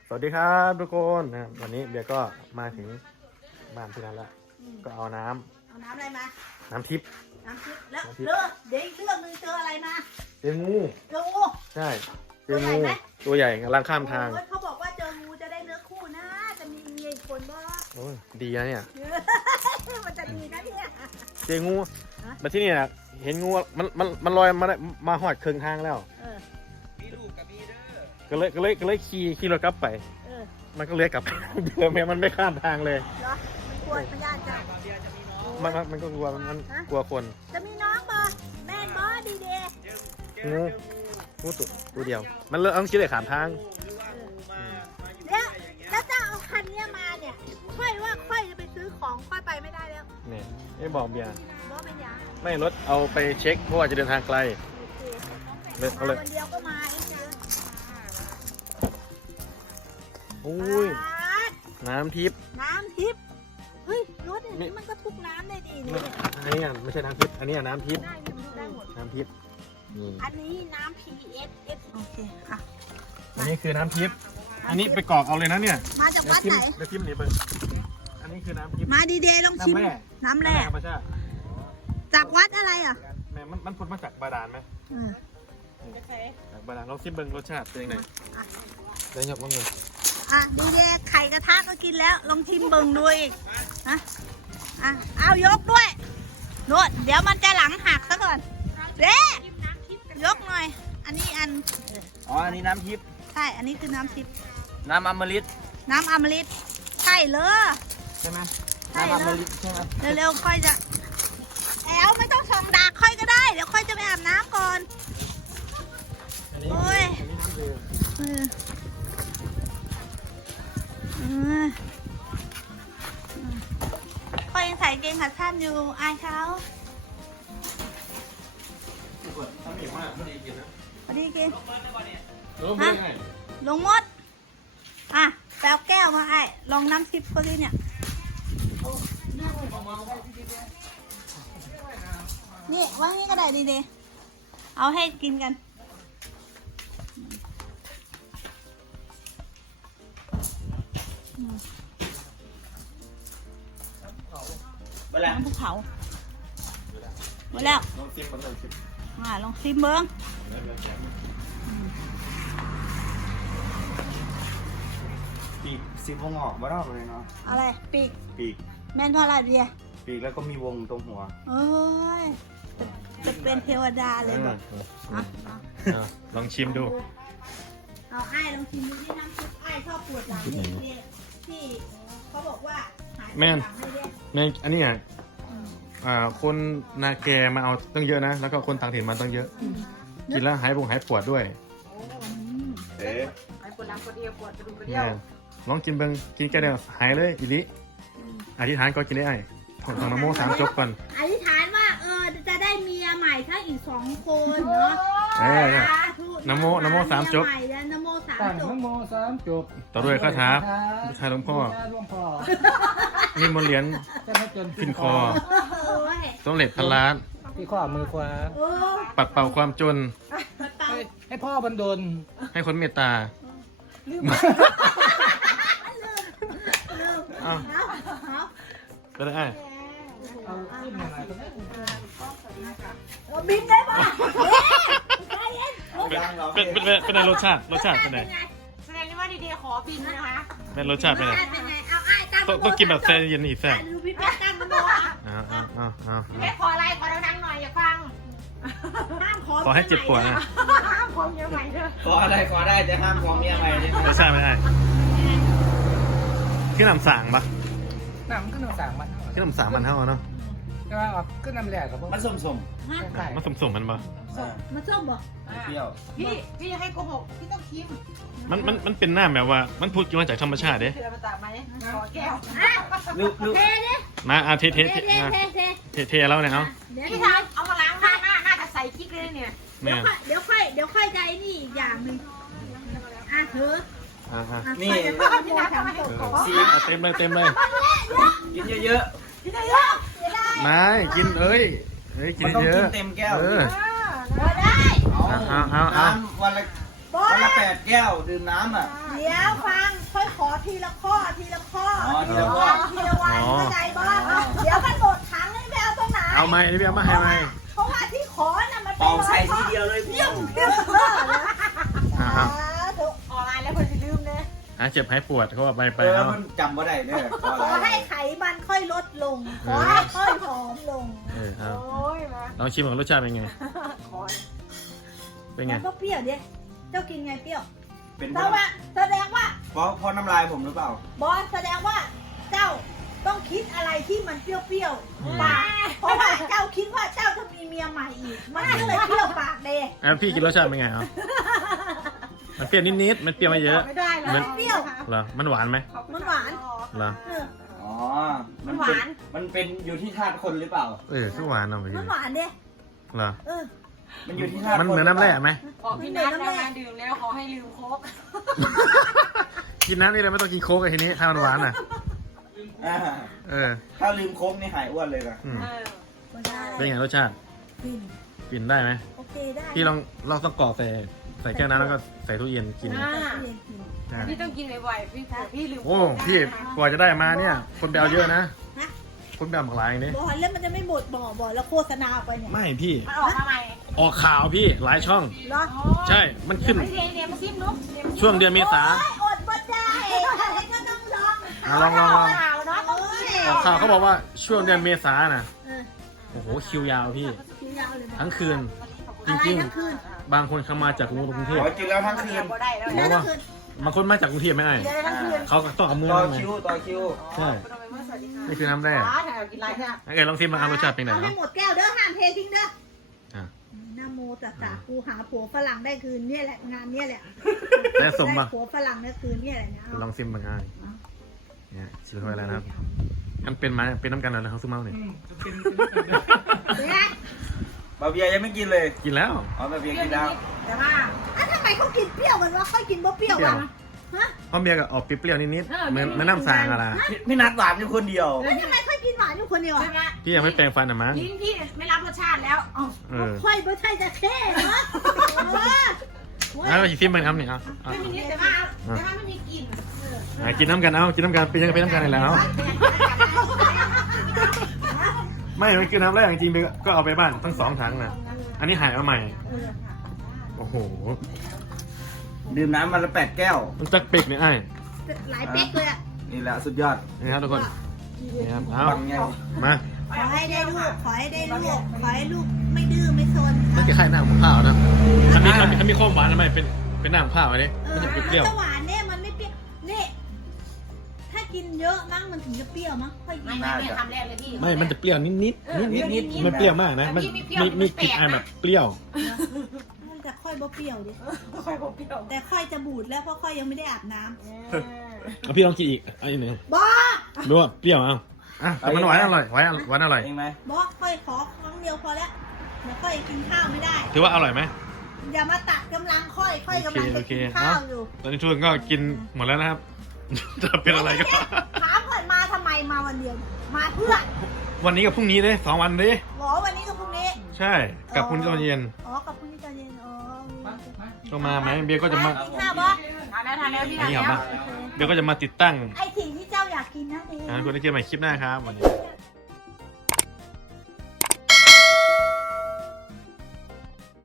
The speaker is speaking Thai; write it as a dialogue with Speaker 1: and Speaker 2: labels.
Speaker 1: สวัสดีครับทุกคนนะวันนี้เบียร์ก็มาถึงบ้านที่นั่นแล้วก็เอาน้ำ
Speaker 2: อะไรมา
Speaker 1: น้ำทิพย์
Speaker 2: แล้วเดี๋ยวอีกเรื่องนึงเจออะไรมา
Speaker 1: เจองูใช่เจองูตัวใหญ่กำลังข้ามทาง
Speaker 2: เขาบอกว่าเจองูจะได้เนื้อคู่นะจะมีเมียอีกคนบ้าง
Speaker 1: โอ้ยดีนะเนี่ย
Speaker 2: มันจะดีนะเนี่ย
Speaker 1: เจองูมาที่นี่นะเห็นงูมันลอยมาหอดเครื่องทางแล้ว
Speaker 3: มีลูกกับมีเด้อ
Speaker 1: ก็เลยขี่รถกลับไปมันก็เลื้อยกลับเดิมมันไม่ข้ามทางเลย
Speaker 2: เหรอมันกลัวพยานจ้ะ
Speaker 1: มันก็กลัวมันกลัวคน
Speaker 2: จะมีน้องบอแม่บอดีเดย์
Speaker 1: งูตัวเดียวมันต้องคิดเลยขามทาง
Speaker 2: เนี่ยแล้วจะเอาคันนี้มาเนี่ยค่อยจะไปซื้อของค่อยไปไม่ได้แล้ว
Speaker 1: เนี่ยไม่บอกเบียร์
Speaker 2: เป็นยัง
Speaker 1: ไม่รถเอาไปเช็คเพราะว่าจะเดินทางไกลเลย
Speaker 2: วันเดียวก็มาเองนะ
Speaker 1: อุ้ยน้ำทิพย์
Speaker 2: เฮ้ยรถนี้มันก็ทุกน้ำได้ดีนี่
Speaker 1: อันนี้ไม่ใช่น้ำทิพย์อันนี้น้ำทิพย์น้ำทิพย์
Speaker 2: อันนี้น้ำ PSS โอเคค่ะ
Speaker 1: อันนี้คือน้ำทิพย์อันนี้ไปกรอกเอาเลยนะเนี่ย
Speaker 2: มาจากวัดไหน
Speaker 1: แล้วทิพย์นี่เบิ้งอันนี้คือน้ำทิพย์
Speaker 2: มาดีเดย์ลองชิมน้ำแร่จากวัดอะไรอ่ะ
Speaker 1: แม่มันพ้นมาจากบาดาลไหมจากบาดาลเราชิมเบิ้งรสชาติเป็นยังไงได้ยกมั้งเลย
Speaker 2: ดีเดย์ไข่กระทะก็กินแล้วลองชิมเบิ้งดูอีกนะเอายกด้วยโน่นเดี๋ยวมันจะหลังหักซะก่อนเด้ยกหน่อยอันนี้อั
Speaker 3: นนี้น้ำทิพย์
Speaker 2: ใช่อันนี้คือน้ำทิพย์
Speaker 3: น้ำอมฤต
Speaker 2: ใช่เลย
Speaker 1: ใช่ไหม
Speaker 2: น้ำอมฤตใช่ไหมเร็วๆค่อยจะไม่ต้องส่องดากค่อยก็ได้เดี๋ยวค่อยจะไปอาบน้ำก่อนโอ้ยค่อยยังใส่เกงขาสั้นอยู่อายเขาพอดีกินลงมดแปลแก้วมาไอ้ลองน้ำทิพย์เขาดิเนี่ยนี่ว่างนี้ก็ได้ดีๆเอาให้กินกันน้ำภูเขาหมดแล้วลองซิมเบิ้ง
Speaker 3: ปีกซิมวงออกมาได้เลยเนาะ
Speaker 2: อะไรปีกแม่นเพราะอะไรเดีย
Speaker 3: ปีกแล้วก็มีวงตรงหัว
Speaker 2: เอ้ยจะเป็นเทวดาเลยบอก
Speaker 1: ลองชิมดู
Speaker 2: เอาไอ้ลองชิมดูที่น้ำซุปไอ้ชอบปวดหลังที่เขาบอกว่า
Speaker 1: แม่อันนี้คนนาแกมาเอาตั้งเยอะนะแล้วก็คนต่างถิ่นมาตั้งเยอะกินแล้วหายปวดด้วย
Speaker 2: หายปวดหลังปวดเอวปวดกระดูกกระเดี่ยว
Speaker 1: ลองกินเบิ้งกินแค่เดียวหายเลยอีลิอธิษฐานก็กินได้ไอ้ถอดนโม3 จบก่อน
Speaker 2: อธิษฐานว่าจะได้เมียใหม่ถ้าอีก2 คนเนาะ
Speaker 1: นโม3 จบ
Speaker 2: นโม3 จบ
Speaker 1: ต่อด้วยคาถาบูชาหลวงพ่อนี่มนเหรียญพินคอสมเด็จพระล้าน
Speaker 4: ที่ข้อมือขวา
Speaker 1: ปัดเป่าความจน
Speaker 4: ให้พ่อบันดล
Speaker 1: ให้คนเมตตาก็ได้
Speaker 2: บินได้ปะ
Speaker 1: เป็นไงรสชาติเป็นไง
Speaker 2: แสดงว่าดีๆขอบินนะคะ
Speaker 1: เป็นรสชาติเป็นไงต้องกินแบบแซ่เย็นอีกแซ่
Speaker 2: ดูพี่แป๊ะตั้งมันดูไม่ขออะไรขอดังๆหน่อยอย่าฟัง
Speaker 1: ขอให้เจ็บปวดนะ
Speaker 2: ห้ามขอเมียใหม่เถอะ
Speaker 3: ขออะไรขอได้แต่ห้ามขอเมียใหม่
Speaker 1: รสชาติไม่ได้ขึ้นน้ำสั่งปะ
Speaker 4: ขึ้นน้ำสั่ง
Speaker 1: มันเท่าเนาะ
Speaker 4: ก็ว่าขึ้นน้ำแหลกกับพวก
Speaker 3: มันส้ม
Speaker 1: มันสมมันปะ
Speaker 2: มันส้มปะ
Speaker 3: เปรี้ยว
Speaker 2: พี่ให้โกหกพี่ต้องคิม
Speaker 1: มันเป็นหน้าแบบว่ามันพูดมาจากธรรมชาติเด้
Speaker 2: เธอมาตักไหมขอแก้ว
Speaker 3: ลูก
Speaker 2: เทดิ
Speaker 1: มาเทแล้วเนี่ย
Speaker 2: พี่ทำเอามาล้างหน้าน่าจะใส่พริกเลยเนี่ยเดี๋ยวค่อยใจนี่อีกอย่างนึงเธอ
Speaker 3: นี่
Speaker 1: เต็มเลย
Speaker 3: กินเยอะ
Speaker 1: ไม่กินกินเยอะ
Speaker 3: เต็มแก้ว
Speaker 2: ได้
Speaker 1: เอา
Speaker 3: วันละวันละ8 แก้วดื่มน้ำอ่ะ
Speaker 2: เดี๋ยวฟังค่อยขอทีละข้อทีละข้อ
Speaker 3: อ๋อทีละข้อ
Speaker 2: ทีละวันเข้าใจบ้างเดี๋ยวมันหมดถังให้ไปเอาตรงไหน
Speaker 1: เอาไหมอันนี้พี่เอามาให้ไหม
Speaker 2: เพราะว่าที่ขอน่ะมันเป็น
Speaker 3: เป่าใส่ทีเดียวเลยพี่
Speaker 2: เยี่ยมเยี่ยมนะ
Speaker 1: อ่า
Speaker 2: ถูก
Speaker 5: ออนไลน์แล้วคนจะลืมเลย
Speaker 1: หายเจ็บหายปวดเขาบอกไป
Speaker 3: แล้ว
Speaker 1: เอา
Speaker 3: มันจำบ่ได้เนี่ย
Speaker 2: ขอให้ไขมันค่อยลดลง ขอให้ค่อยผอมลง
Speaker 1: เอา
Speaker 5: โอ้ยมา
Speaker 1: ลองชิมของรสชาติเป็นไง
Speaker 5: ขอ
Speaker 1: เป็นไง
Speaker 2: มันก็เปรี้ยวดิเจ้ากินไงเปรี้ยว
Speaker 3: เป็น
Speaker 2: แสดงว่าแสดงว่า
Speaker 3: เพราะน้ำลายผมหรือเปล่า
Speaker 2: บอสแสดงว่าเจ้าต้องคิดอะไรที่มันเปรี้ยวๆปากเพราะว่าเจ้าคิดว่าเจ้าจะมีเมียใหม่อีก มันก็เลยเปรี้ยวปากเด
Speaker 1: แล้วพี่กินรสชาติเป็นไงเอามันเปรี้ยวนิดๆมันเปรี้ยวไม่เยอะ
Speaker 5: ไม่ได้แล้ว
Speaker 1: มัน
Speaker 2: เปรี้ยว
Speaker 1: เหรอมันหวานไหม
Speaker 2: มันหวาน
Speaker 1: เหรอ
Speaker 2: เออ
Speaker 3: อ๋อ
Speaker 2: มันหวาน
Speaker 3: มันเป็นอยู่ที่ธาตุคนหรือเปล่า
Speaker 1: คือหวานเอาไปกิ
Speaker 2: มัน นหวานเด้
Speaker 1: เหรอ
Speaker 2: เออ
Speaker 3: มันอยู่ที่ธาตุ
Speaker 1: มัน
Speaker 3: ค
Speaker 1: เหมือนน้ำแร่ไหม
Speaker 5: บอกพี่นัทแล้วนะดื่มแล้วขอให้ลืมโค้ก
Speaker 1: กินน้ำนี่เลยไม่ต้องกินโค้กเลยทีนี้ถ้ามันหวานอ่ะ
Speaker 3: อ่า
Speaker 1: เออ
Speaker 3: ถ้าลืมโค้กนี่หายอ้วนเลยนะ
Speaker 1: อืม
Speaker 5: เออ
Speaker 2: มันได้
Speaker 1: เป็นไงรสชาติ
Speaker 2: กิน
Speaker 1: กินได้ไหม
Speaker 2: โอเคได้
Speaker 1: พี่ลองต้องกรอกใส่แก้วน้ำแล้วก็ใส่ตู้เย็นกิน
Speaker 5: อ่า
Speaker 2: เรียนกิน
Speaker 1: อ่า
Speaker 5: พี่ต้องกินบ่อยๆพี่ลืม
Speaker 1: โอ้พี่กว่าจะได้มาเนี่ย คนไปเอาเยอะนะ
Speaker 2: ฮะ
Speaker 1: คนไปเอาหมากหลายนี่
Speaker 2: บอลแล้วมันจะไม่หมดบ่อแล้วโฆษณาออกไปเนี่ย
Speaker 1: ไม่พี่
Speaker 5: มันออกมาใหม่
Speaker 1: ออกข่าวพี่หลายช่อง
Speaker 2: เหรอ
Speaker 1: ใช่ มันขึ้น
Speaker 5: เดี๋ยวมาซิมนุ๊ก
Speaker 1: ช่วงเดือนเมษา
Speaker 2: โอ๊ยอดบ่ได้อะไรก็ต้องลอง
Speaker 1: อ่ะลอง
Speaker 5: ข่าวเนาะต้องกิน
Speaker 1: ออกข่าวเขาบอกว่าช่วงเดือนเมษาน่ะ
Speaker 2: เออ
Speaker 1: โอ้โหคิวยาวพี่
Speaker 2: คิวยาวเลยนะ
Speaker 1: ทั้งคืน จ
Speaker 2: อะไร
Speaker 1: ริง
Speaker 2: ทั้งคืน
Speaker 1: ๆ บางคนเขามาจากกรุงเท
Speaker 3: ข
Speaker 1: พ
Speaker 3: อกินแล้วทั้งคืน
Speaker 5: บ่ได้แล้ว
Speaker 1: เพราะว่า บางคนมาจากกรุงเทพไม่ได้
Speaker 5: เดี๋ยวทั้งคืน
Speaker 1: เขาก็ต้องเอามือ
Speaker 3: ต่อ
Speaker 1: นั่งไง
Speaker 3: คิวต่อคิว
Speaker 1: ใช่
Speaker 5: สวัสดีค่ะ
Speaker 1: นี่คือน้ำแร่
Speaker 5: อ๋อถ่ายกินไรเนี่ย
Speaker 1: เอ้ยลองชิมมาเอารสชาติเป็นไง
Speaker 2: เอาให้
Speaker 1: เนาะ
Speaker 2: หมดแก้วเด้อห้ามเททิ้งเด้อ
Speaker 1: อ่ะ
Speaker 2: นะโมตัสสะกูหาผัวฝรั่งได้คืนเนี่ยแหละงานเนี่ยแหละ
Speaker 1: แต่สม
Speaker 2: ได้
Speaker 1: ป่ะ
Speaker 2: ผัวฝรั่งได้คืนเนี่ยแหละนะ
Speaker 1: ลองชิมบางอันเนี่ยชิมเข้าไปแล้วนะครับมันเป็นไหมเป็นน้ำกันอะไรเขาซื้อมาเนี่ย
Speaker 2: เนี่ย
Speaker 3: บาเบียยังไม่กินเลย
Speaker 1: กินแล้ว
Speaker 3: อ๋อบาเบียกินแล้ว
Speaker 5: แต่ว่า
Speaker 2: อ่ะทำไมเขากินเปรี้ยวกันวะค่อยกินบ่เปรี้ยว
Speaker 1: เปรี้ยว
Speaker 2: วะฮะ
Speaker 1: เพราะเบียร์ก็ออกเปรี้ยวๆนิดๆเหมือนน้ำสางอะไร
Speaker 3: พี่นัดหวานอยู่คนเดียว
Speaker 2: แล้วทำไมค่อยกินหวานอยู่คนเดียว
Speaker 5: ใช่
Speaker 2: อ่ะ
Speaker 5: ไหม
Speaker 1: พี่ยังไม่แปรงฟันอ่ะมั้ง
Speaker 5: ลิ้นพี่ไม่รับรสชาติแล้วอ๋อ
Speaker 1: เออ
Speaker 2: ค่อยไม่ใช่จะแค่เนาะเออ
Speaker 1: แล้วก็ชิมเป็นครับนี่เอาเอา
Speaker 5: ไม่มีนิดแต่ว่าไม่มีกลิ่น
Speaker 1: เอากินน้ำกันเอากินน้ำกันเป็นยังไงเป็นน้ำกันอะไรแล้วไม่มันคือน้ำแรกจริงๆก็เอาไปบ้านทั้ง2 ถังนะอันนี้หายเอาใหม่โอ้โห
Speaker 3: ดื่มน้ำวันละ8 แก้ว
Speaker 1: มันจักเป๊กเนี่ยไอ้
Speaker 2: หลายเป๊กเลยอ่ะ
Speaker 3: นี่แหละสุดยอด
Speaker 1: นี่ครับทุกคนนี่ครับเอา
Speaker 3: ฟังไง
Speaker 1: มา
Speaker 2: ขอให้ได้ลูกขอให้ได้ลูกขอให้ลูกไม่ดื้อไม่ซน
Speaker 1: มันจะคล้ายหน้าของข้าวนะถ้ามีความหวานทำไมเป็นหน้าของข้าวอันนี้มันจะเปรี้ยว
Speaker 2: แต่หวานเนี่ยมันไม่เปรี้ยวนี่ถ้ากินเยอะมั้งมันถึงจะเปรี้ยวมั้งค่อยกิน
Speaker 5: ไม่ทำแรกเลยพี่
Speaker 1: ไม่มันจะเปรี้ยวนิดนิดมันเปรี้ยวมากนะมันมีกลิ่นอายแบบเปรี้ยว
Speaker 2: มันจะค่อยบ่เปรี้ยวดิ
Speaker 5: ค่อยเปรี้ยว
Speaker 2: แต่ค่อยจะบูดแล้วเพราะค่อยยังไม่ได้อาบน้ำ
Speaker 1: เอาพี่ลองกินอีกอันนี้
Speaker 2: บอก
Speaker 1: ดูว่าเปรี้ยวเอาแต่มันหวานอร่อยหวานอร่อย
Speaker 3: เองไหม
Speaker 2: บอกค่อยขอครั้งเดียวพอแล้วเดี๋ยวค่อยกินข้าวไม่ได้
Speaker 1: ถือว่าอร่อยไหม
Speaker 2: อย่ามาตัดกำลังค่อยกำลังจะกินข้าวอยู่
Speaker 1: ตอนนี้ทุกคนก็กินหมดแล้วนะครับ จะเป็นอะไรก็
Speaker 2: ถามก่อนมาทำไมมาวันเดียว มาเพื่อ
Speaker 1: วันนี้กับพรุ่งนี้เลย2 วันเลย
Speaker 2: หรอวันนี้กับพรุ่งนี้
Speaker 1: ใช่กับพรุ่งนี้ตอนเย็น
Speaker 2: อ๋อกับพรุ่งนี้ตอนเย็นอ๋อ
Speaker 1: ก็มาไหมเบียร์ก็จะมา
Speaker 2: กินข้าวบ่
Speaker 5: ทานแล้วพี่
Speaker 1: อันนี้เหรอปะเบียร์ก็จะมาติดตั้ง
Speaker 2: ไอสิ่งที่เจ้าอยากกินนั่นเอง
Speaker 1: คุณได้เจอใหม่คลิปหน้าครับวันนี้